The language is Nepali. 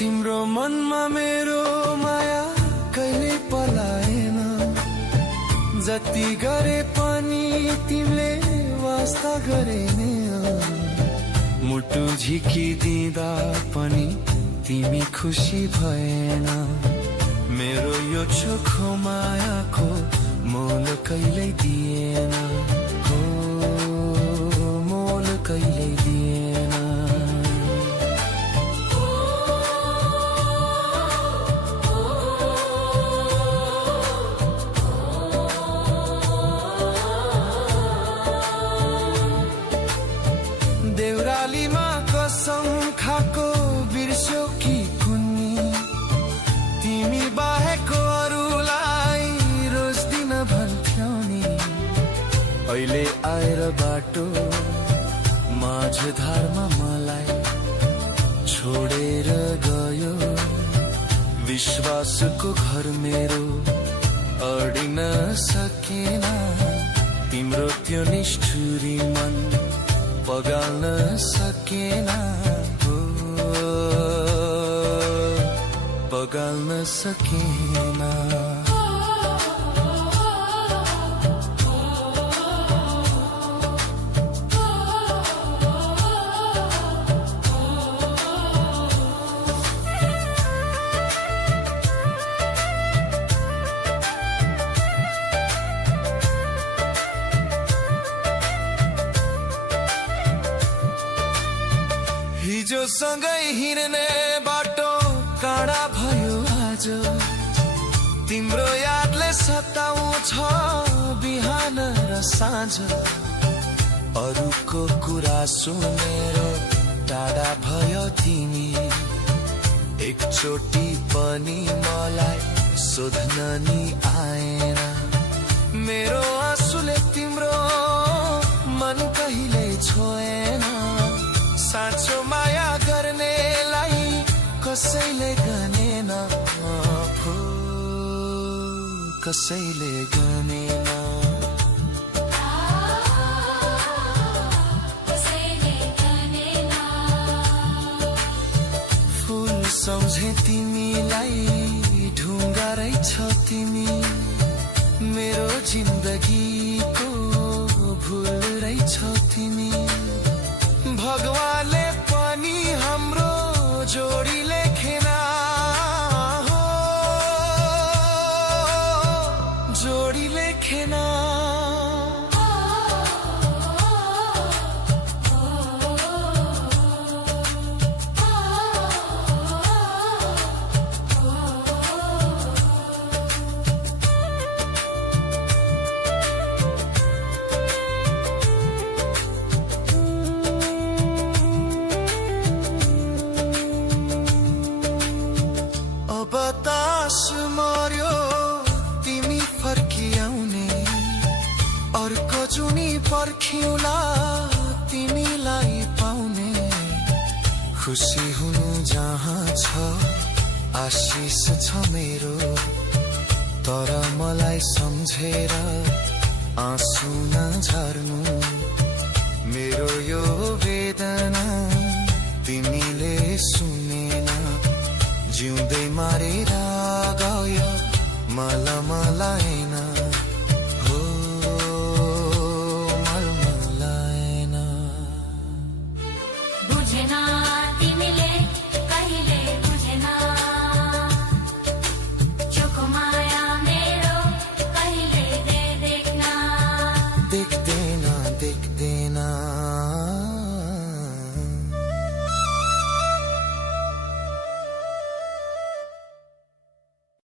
तिम्रो मनमा मेरो माया कहिले पलाएन, जति गरे पनि तिमीले वास्ता गरेन। मुटु झिकिदिँदा पनि तिमी खुसी भएन। मेरो यो चोखो मायाको मोल कहिले दिएन, हो मोल कहिले दिएन। देउरालीमा कसम खाको बिर्स्यौ कि कुन्नी, तिमी बाहेको अरूलाई रोज दिन भन्थ्यौ नि। अहिले आएर बाटो माझधारमा मलाई छोडेर गयो। विश्वासको घर मेरो अडिन सकेन। तिम्रो त्यो निष्ठुरी मन पगाल्न सकेन, हो पगाल्न सकेन। हिजो सँगै हिँड्ने बाटो काँडा भयो आज। तिम्रो यादले सताउँछ बिहान र साँझ। अरूको कुरा सुनेर टाढा भयो तिमी। एकचोटि पनि मलाई सोध्न नि आएन। मेरो आँसुले तिम्रो मन कहिले छोएन। साँचो माया गर्नेलाई कसैले गनेन, कसैले गनेन। फुल सम्झे तिमीलाई ढुङ्गा रहेछौ तिमी। मेरो जिन्दगीको भुल रहेछौ तिमी। भगवानले पनि हाम्रो जोडी लेखेन, हो जोडी लेखेन। बतास मर्यो तिमी फर्किआउने। अर्को जुनी पर्खिउला तिमीलाई पाउने। खुसी हुनु जहाँ छ आशिष छ मेरो। तर मलाई सम्झेर आँसु नझर्नु। मेरो यो वेदना तिमीले सुनेन। जिउँदै मारेर